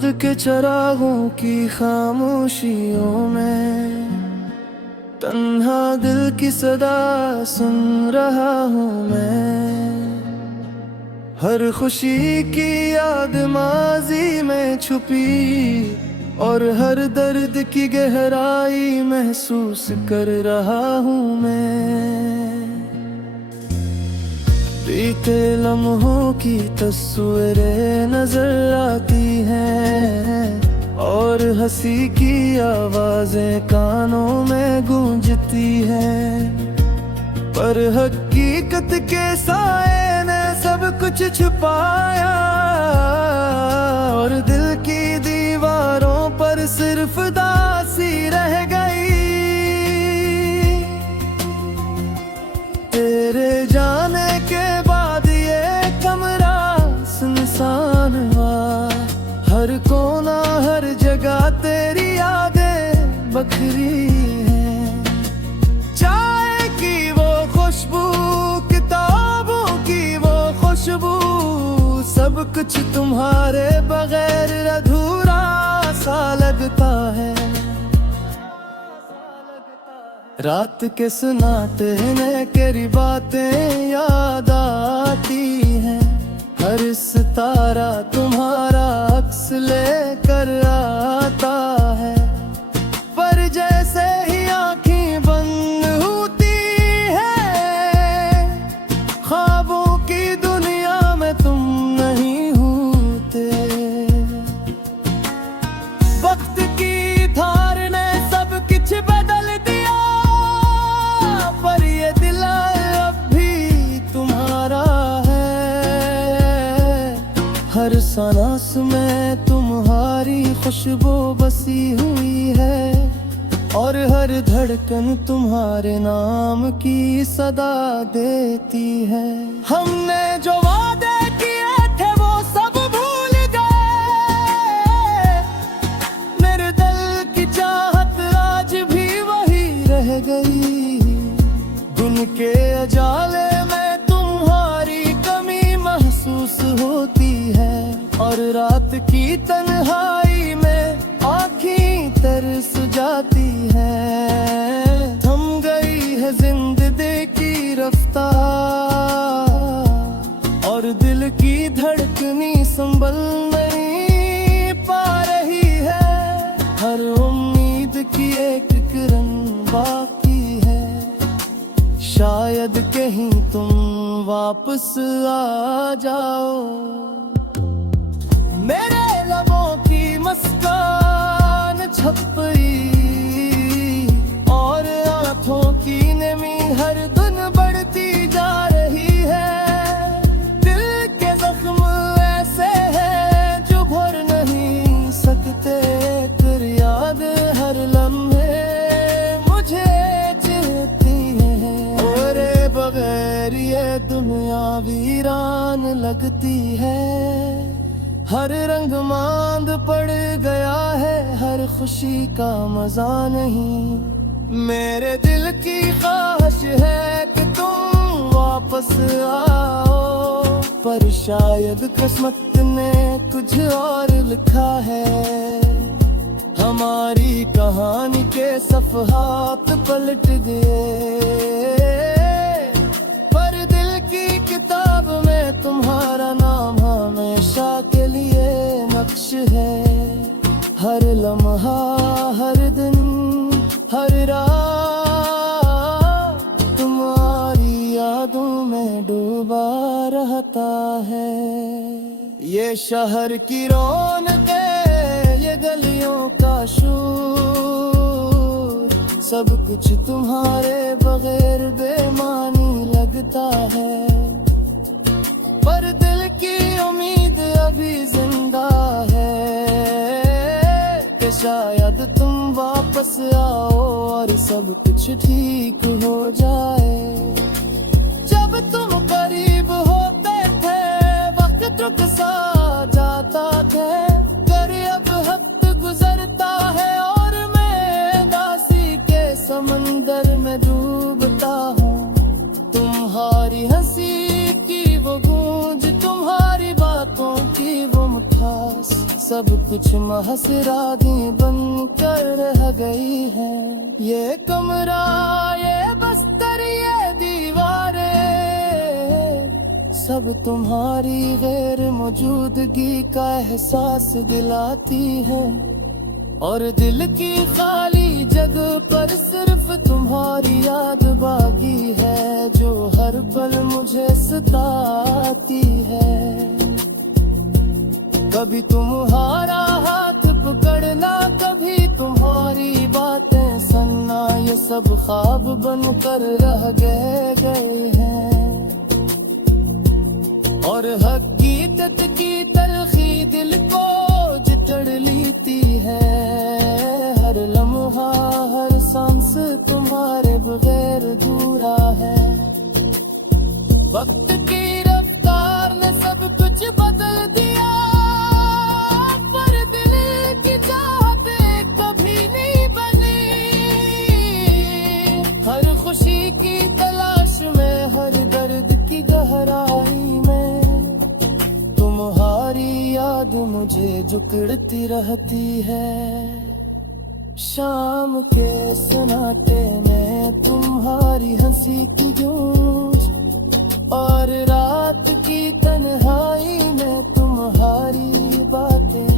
खुद के चरागों की खामोशियों में तन्हा दिल की सदा सुन रहा हूँ मैं। हर खुशी की याद माजी में छुपी और हर दर्द की गहराई महसूस कर रहा हूँ मैं। बीते लम्हों की तस्वीरें नजर आती हैं और हंसी की आवाजें कानों में गूंजती हैं, पर हकीकत के साए ने सब कुछ छुपाया और दिल की दीवारों पर सिर्फ दासी रह गई। तेरे जाने के बाद ये कमरा सुनसान हुआ, हर कोना हर जगह तेरी यादें बखरी हैं। चाय की वो खुशबू, किताबों की वो खुशबू, सब कुछ तुम्हारे बगैर अधूरा सा लगता है। रात के सुनाते हैं तेरी बातें याद आती हैं, हर सितारा तुम्हारा अक्स लेकर आता है, पर जैसे ही आँखें बंद होती है ख्वाबों की दुनिया में तुम नहीं होते। वक्त की धार ने सब कुछ बदल दिया, पर ये दिल अब भी तुम्हारा है। हर सांस में तुम्हारी खुशबू बसी हुई है और हर धड़कन तुम्हारे नाम की सदा देती है। हमने जो वादे किए थे वो सब भूल गए, मेरे दिल की चाहत आज भी वही रह गई। दिन के उजाले में तुम्हारी कमी महसूस होती है और रात की तन्हाई में आँखें तरस जाती है। थम गई है जिंदगी की रफ्तार और दिल की धड़कनी संभल नहीं पा रही है। हर उम्मीद की एक किरण बाकी है, शायद कहीं तुम वापस आ जाओ। मेरे लबों की मुस्कान छपी और आँखों की नमी हर दिन बढ़ती जा रही है। दिल के जख्म ऐसे हैं जो भर नहीं सकते, फिर याद हर लम्हे मुझे चिढ़ती है। तेरे बगैर ये दुनिया वीरान लगती है, हर रंग मांद पड़ गया है, हर खुशी का मजा नहीं। मेरे दिल की ख्वाहिश है कि तुम वापस आओ, पर शायद किस्मत ने कुछ और लिखा है। हमारी कहानी के सफ़हात पलट गए, पर दिल की किताब में तुम्हारा नाम हमेशा के लिए नक्श है। हर लम्हा हर दिन हर रात तुम्हारी यादों में डूबा रहता है। ये शहर की रौनकें, ये गलियों का शोर, सब कुछ तुम्हारे बगैर बेमानी लगता है, पर दिल की उम्मीद अभी जिंदा है कि शायद तुम वापस आओ और सब कुछ ठीक हो जाए। जब तुम करीब होते थे वक्त रुक सा जाता थे, कर अब वक्त गुजरता है और मैं दासी के समंदर में डूबता हूँ। तुम्हारी हंसी की वो गूंज, तुम्हारी बातों की वो मिठास, सब कुछ महज रागी बन कर रह गई है। ये कमरा, ये बस्तर, ये दीवारें सब तुम्हारी गैर मौजूदगी का एहसास दिलाती है। और दिल की खाली जगह पर सिर्फ तुम्हारी याद बाकी है, जो हर पल मुझे सताती है। कभी तुम्हारा हाथ पकड़ना, कभी तुम्हारी बातें सुनना, ये सब ख्वाब बनकर रह गए हैं। और हकीकत की तलखी दिल को जितड़ लेती है। हर लम्हा, हर सांस तुम्हारे बगैर अधूरा है। वक्त की रफ्तार ने सब कुछ बदल दिया, पर दिल की चाहते कभी नहीं बनी। हर खुशी की तलाश में, हर दर्द की गहराई में तुम्हारी याद मुझे जुकड़ती रहती है। शाम के सन्नाटे में तुम्हारी हंसी की गूंज, और रात की तन्हाई में तुम्हारी बातें।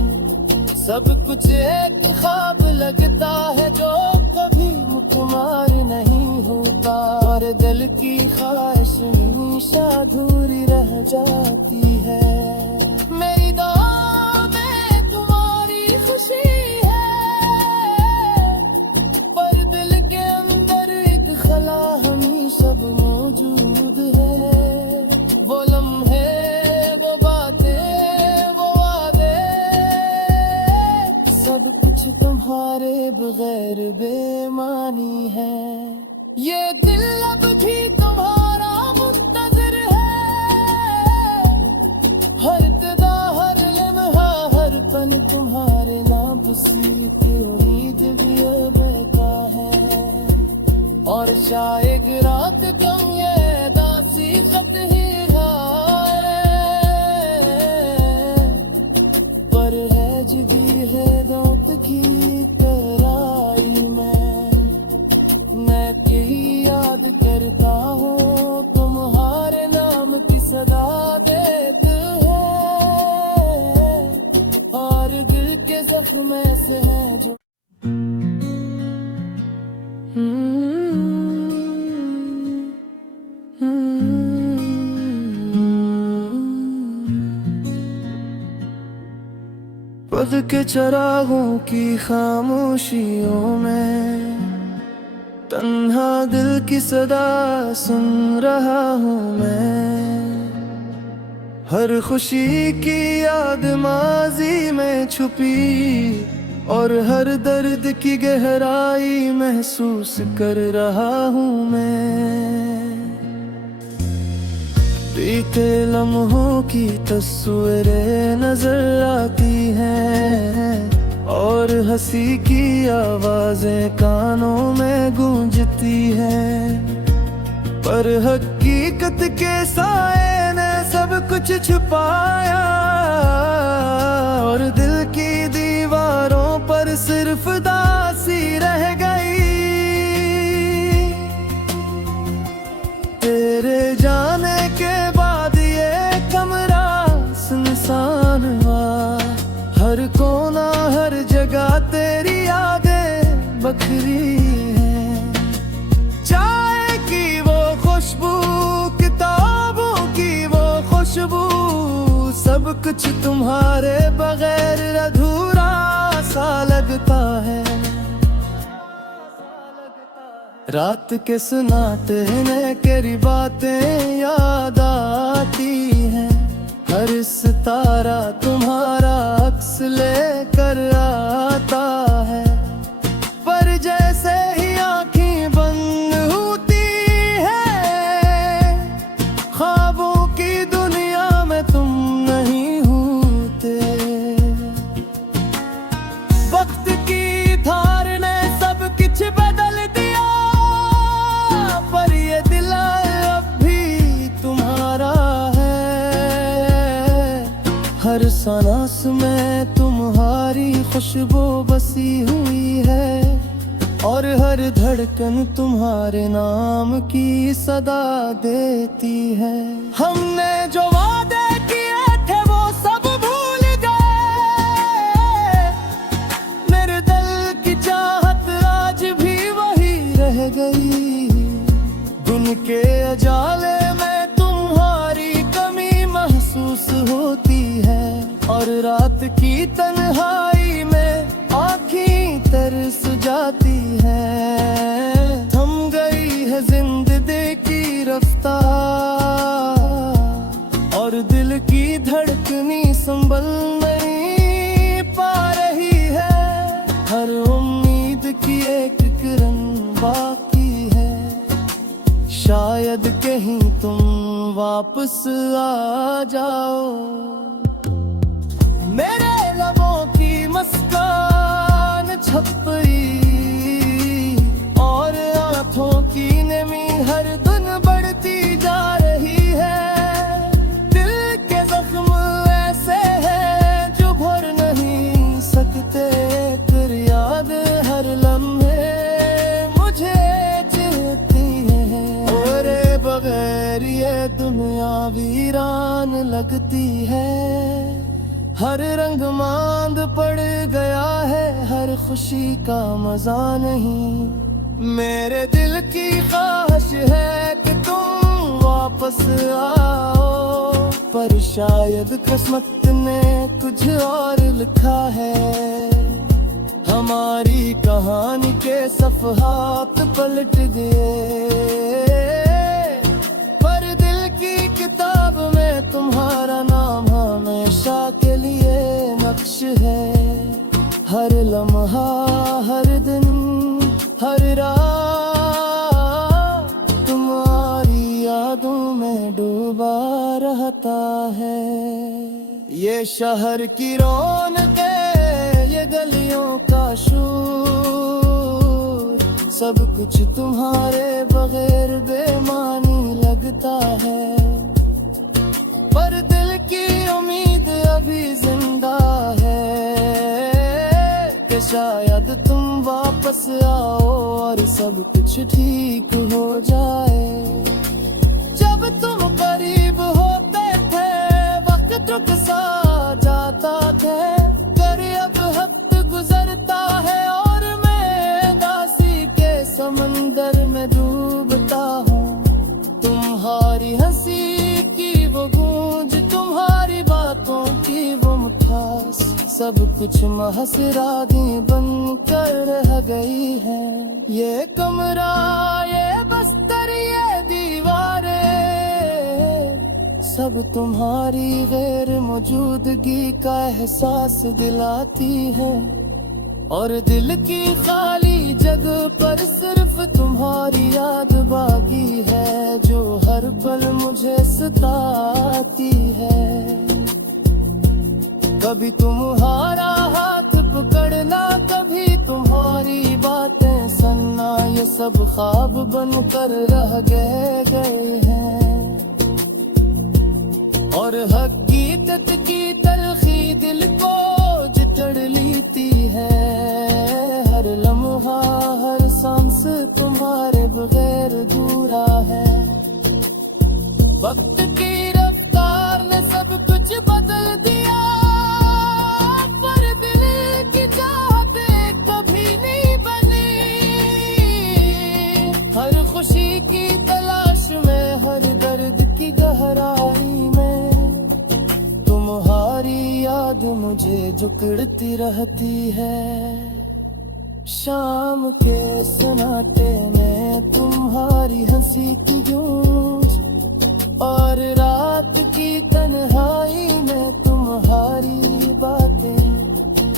सब कुछ एक ख्वाब लगता है जो कभी मुकम्मल नहीं होता, और दिल की ख्वाहिश हमेशा अधूरी रह जाती है। मेरी दुआ में तुम्हारी खुशी है, पर दिल के अंदर एक खला हमेशा मौजूद है। वो लम्हे, वो बातें, वो वादे, सब कुछ तुम्हारे बगैर बेमानी है। ये दिल अब भी तुम्हारा मुंतज़िर है। हर तदा, हर लम्हा, हर पल तुम्हारे नाम बसी की उम्मीद भी अब बेता है। और शायद रात गम ये दासी खत ही है, पर है जगी है दौत की तराई में। मैं यही याद करता हूँ, तुम्हारे नाम की सदा देते हैं, और दिल के जख्म ऐसे हैं जो पद के चरागों की खामोशियों में तन्हा दिल की सदा सुन रहा हूँ मैं। हर खुशी की याद माजी में छुपी, और हर दर्द की गहराई महसूस कर रहा हूँ मैं। बीते लम्हों की तस्वीरें नजर आती हैं, और हंसी की आवाजें कानों में गूंजती हैं। पर हकीकत के साए ने सब कुछ छुपाया, और दिल की दीवारों पर सिर्फ दासी रह गई। तेरे जाने के बाद ये कमरा सुनसान हुआ। हर कोना, हर जगह तेरी यादें बखरी हैं। चाय की वो खुशबू, किताबों की वो खुशबू, सब कुछ तुम्हारे बगैर अधूरा सा लगता है। रात के सन्नाटे में तेरी बातें याद आती हैं। हर सितारा तुम्हारा अक्स लेकर आता है, पर जैसे ही आँखें बंद होती है, ख्वाबों की दुनिया में तुम नहीं होते। वक्त की धार ने सब कुछ बदल दिया, पर ये दिल अब भी तुम्हारा है। हर सांस में तुम खुशबू बसी हुई है और हर धड़कन तुम्हारे नाम की सदा देती है। हमने जो वादे किए थे वो सब भूल गए, मेरे दिल की चाहत आज भी वही रह गई। दिन के अजाले में तुम्हारी कमी महसूस होती है और रात की तन्हाई में आँखें तरस जाती है। थम गई है जिंदगी की रफ्तार और दिल की धड़कनी संभल नहीं पा रही है। हर उम्मीद की एक किरण बाकी है, शायद कहीं तुम वापस आ जाओ। मेरे लबों की मुस्कान छपरी और आँखों की नमी हर दिन बढ़ती जा रही है। दिल के जख्म ऐसे हैं जो भर नहीं सकते, फिर याद हर लम्हे मुझे चिढ़ती है। तेरे बगैर ये दुनिया वीरान लगती है, हर रंग मांद पड़ गया है, हर खुशी का मजा नहीं। मेरे दिल की ख्वाहिश है कि तुम वापस आओ, पर शायद किस्मत ने कुछ और लिखा है। हमारी कहानी के सफ़हात पलट गए, पर दिल की किताब में तुम्हारा नाम हमेशा के लिए नक्श है। हर लम्हा, हर दिन, हर रात तुम्हारी यादों में डूबा रहता है। ये शहर की रौनकें, ये गलियों का शोर, सब कुछ तुम्हारे बगैर बेमानी लगता है। पर दिल की उम्मीद अभी जिंदा है कि शायद तुम वापस आओ और सब कुछ ठीक हो जाए। जब तुम करीब होते थे वक्त रुक सा जाता थे, कर अब वक्त गुजरता है और मैं दासी के समंदर में डूबता हूँ। तुम्हारी हंसी की वो गूंज, तुम्हारी बातों की वो मिठास, सब कुछ महज रातें बन कर रह गई है। ये कमरा, ये बस्तर, ये दीवारें, सब तुम्हारी गैर मौजूदगी का एहसास दिलाती है। और दिल की खाली जगह पर सिर्फ तुम्हारी याद बाकी है, जो हर पल मुझे सताती है। कभी तुम्हारा हाथ पकड़ना, कभी तुम्हारी बातें सुनना, ये सब ख्वाब बनकर रह गए हैं। और हकीकत की तलखी दिल को जकड़ लेती है। हर लम्हा, हर सांस तुम्हारे बगैर अधूरा है। वक्त की रफ्तार ने सब कुछ बदल दिया, पर दिल की चाहतें कभी नहीं बनी। हर खुशी की तलाश में, हर दर्द की गहराई में तुम्हारी याद मुझे जकड़ती रहती है। शाम के सन्नाटे में तुम्हारी हंसी की गूंज और रात की तन्हाई में तुम्हारी बातें,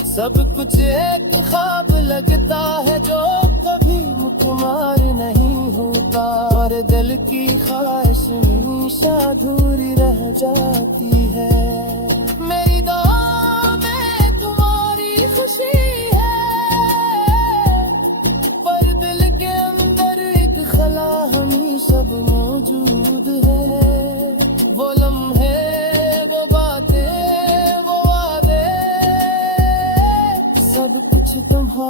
सब कुछ एक ख्वाब लगता है जो कभी मुकम्मल नहीं होता। और दिल की ख्वाहिश हमेशा अधूरी रह जाती है। मेरी दुआ में तुम्हारी खुशी है, पर दिल के अंदर एक खला हमेशा मौजूद है। वो लम्हे, वो बातें, वो वादे,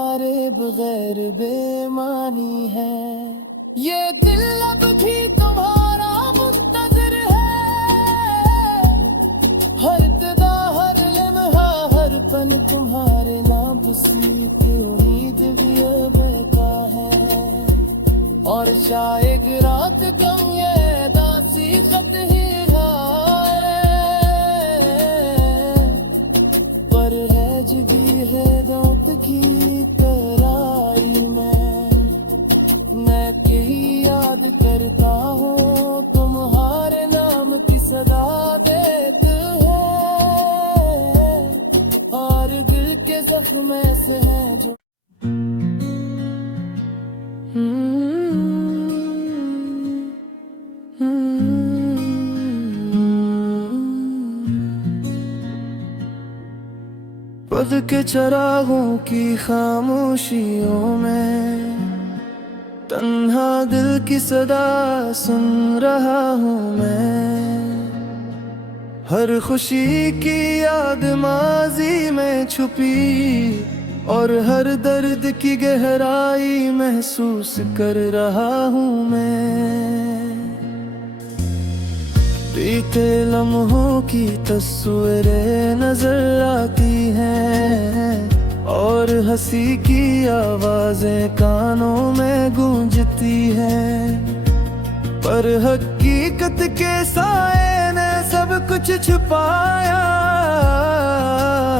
तुम्हारे बगैर बेमानी है। ये दिल अब भी तुम्हारा मुंतज़िर है, हर तदा हर लम्हा हर पल तुम्हारे नाम बसी की उम्मीद भी अब बेता है। और शायद रात गम ये दासी खत ही पर है जगी है रात की कराई में। मैं कहीं याद करता हूँ तुम्हारे नाम की सदा देते हैं, और दिल के जख्म ऐसे हैं जो खुद के चरागों की खामोशियों में तन्हा दिल की सदा सुन रहा हूँ मैं। हर खुशी की याद माजी में छुपी, और हर दर्द की गहराई महसूस कर रहा हूँ मैं। बीते लम्हों की तस्वीरें नजर आती हैं, और हंसी की आवाजें कानों में गूंजती हैं। पर हकीकत के साए ने सब कुछ छुपाया,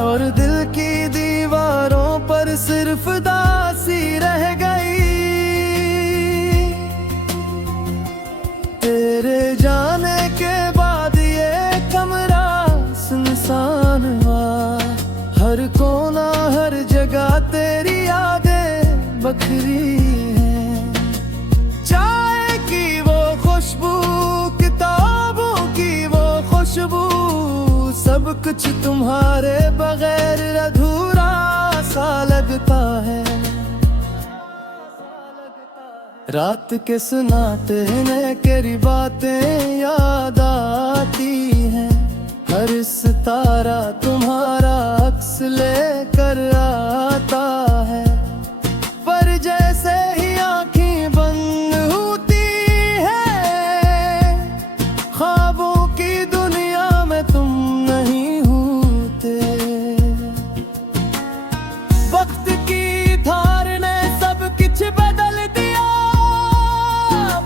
और दिल की दीवारों पर सिर्फ दासी रह गई। तेरे जाने के बाद ये कमरा सुनसान हुआ, हर कोना हर जगह तेरी यादें बखरी हैं। चाय की वो खुशबू, किताबों की वो खुशबू, सब कुछ तुम्हारे बगैर अधूरा सा लगता है। रात के सुनाते हैं तेरी बातें याद आती हैं, हर सितारा तुम्हारा अक्स लेकर आता है। पर जैसे ही आँखें बंद होती है, ख्वाबों की दुनिया में तुम नहीं होते। वक्त की धार ने सब कुछ बदल दिया,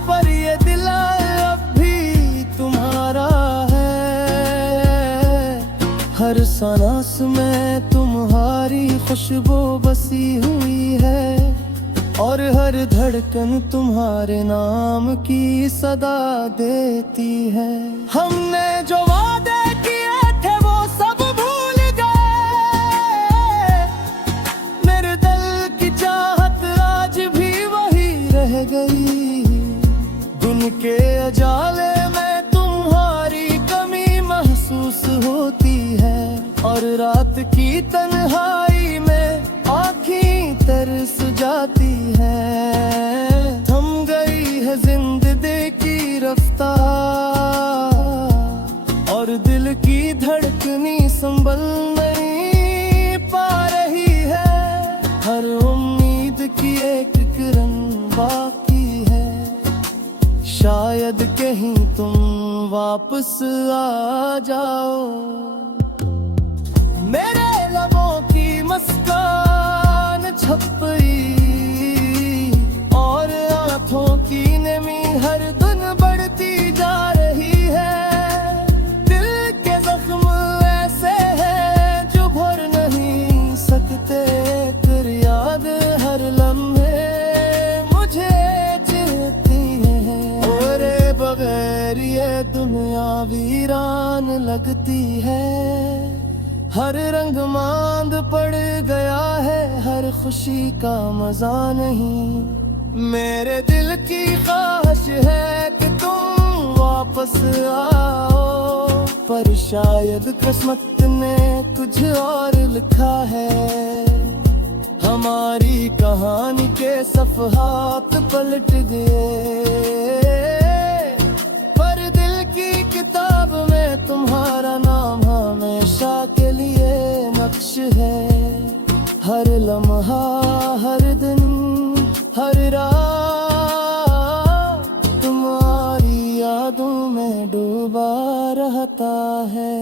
पर ये दिल अब भी तुम्हारा है। हर सांस में तुम्हारी खुशबू बसी हुई है, और हर धड़कन तुम्हारे नाम की सदा देती है। हमने जो वादे किए थे वो सब भूल गए, मेरे दिल की चाहत आज भी वही रह गई। दिन के अजाले में तुम्हारी कमी महसूस होती है, और रात की तन्हाई में आँखें तरस जाती है। थम गई है जिंदगी की रफ्तार, और दिल की धड़कनी संभल नहीं पा रही है। हर उम्मीद की एक किरण बाकी है, शायद कहीं तुम वापस आ जाओ। मेरे लबों की मुस्कान छपी, और आँखों की नमी हर दिन बढ़ती जा रही है। दिल के जख्म ऐसे हैं जो भर नहीं सकते, फिर याद हर लम्हे मुझे चिढ़ती है। तेरे बगैर ये दुनिया वीरान लगती है, हर रंग मांद पड़ गया है, हर खुशी का मजा नहीं। मेरे दिल की ख्वाहिश है कि तुम वापस आओ, पर शायद किस्मत ने कुछ और लिखा है। हमारी कहानी के सफ़हात पलट गए, पर दिल की किताब में तुम्हारा नाम हमेशा के लिए नक्श है। हर लम्हा, हर दिन, हर रात तुम्हारी यादों में डूबा रहता है।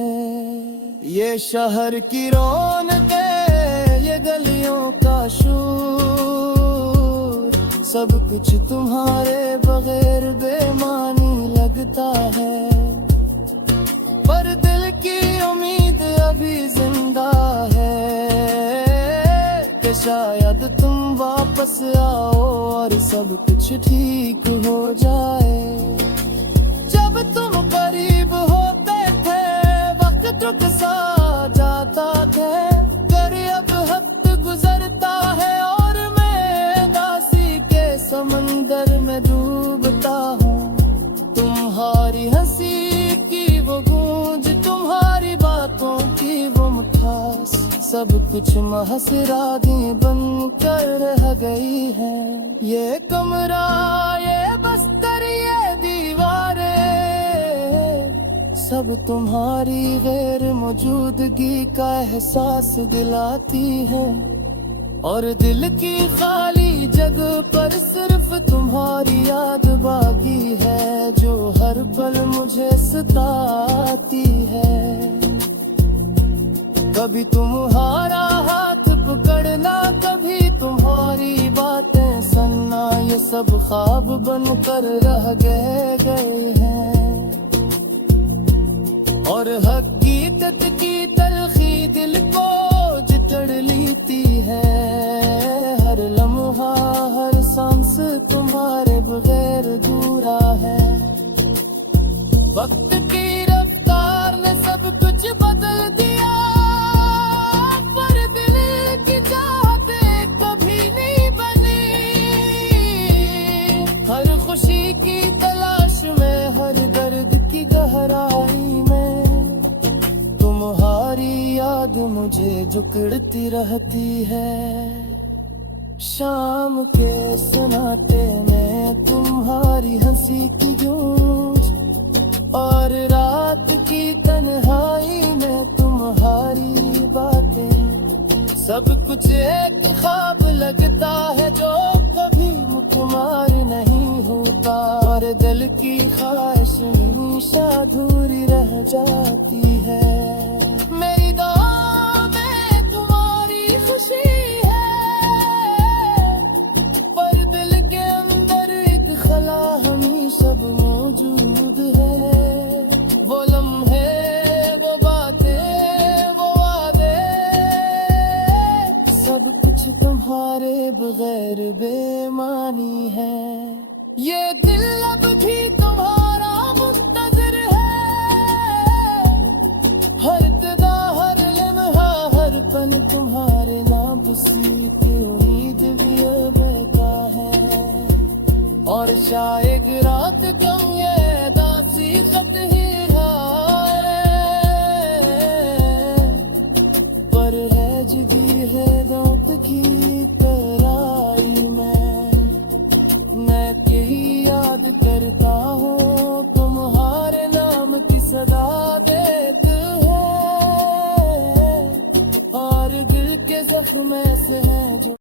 ये शहर की रौनकें, ये गलियों का शोर, सब कुछ तुम्हारे बगैर बेमानी लगता है। पर दिल की उम्मीद अभी जिंदा है कि शायद तुम वापस आओ और सब कुछ ठीक हो जाए। जब तुम करीब होते थे वक्त रुक सा जाता थे, कर अब वक्त गुजरता है और मैं दासी के समंदर में डूबता हूँ। तुम्हारी हंसी की वो गूंज, तुम्हारी बातों की वो मिठास, सब कुछ महज रातें बन कर रह गई है। ये कमरा, ये बस्तर, ये दीवारें, सब तुम्हारी गैर मौजूदगी का एहसास दिलाती है। और दिल की खाली जगह पर सिर्फ तुम्हारी याद बाकी है, जो हर पल मुझे सताती है। कभी तुम्हारा हाथ पकड़ना, कभी तुम्हारी बातें सुनना, ये सब ख्वाब बनकर रह गए हैं। और हकीकत की तलखी दिल को जकड़ लेती है। हर लम्हा, हर सांस तुम्हारे बगैर अधूरा है। वक्त की रफ्तार ने सब कुछ बदल दिया, पर दिल की चाहतें कभी नहीं बनी। हर खुशी की तलाश में, हर दर्द की गहराई में तुम्हारी याद मुझे जकड़ती रहती है। शाम के सन्नाटे में तुम्हारी हंसी की गूंज, और रात की तन्हाई में तुम्हारी बातें, सब कुछ एक ख्वाब लगता है जो कभी मुकम्मल नहीं होता। और दिल की ख्वाहिश हमेशा अधूरी रह जाती है। मेरी दुआ में तुम्हारी खुशी है, पर दिल के अंदर एक खला हमेशा मौजूद है। वो लम्हे, वो बातें, वो वादे, सब कुछ तुम्हारे बगैर बेमानी है। ये दिल अब भी तुम्हारा मुंतज़िर है, हर तदा, हर लम्हा, हर पल तुम्हारे नाम सी की उम्मीद भी अब का है। और शायद रात कम ये दासी खत ही है, पर है जगी है दांत की तराई में। मैं यही याद करता हूँ, तुम्हारे नाम की सदा देते हैं, और दिल के जख्म ऐसे हैं जो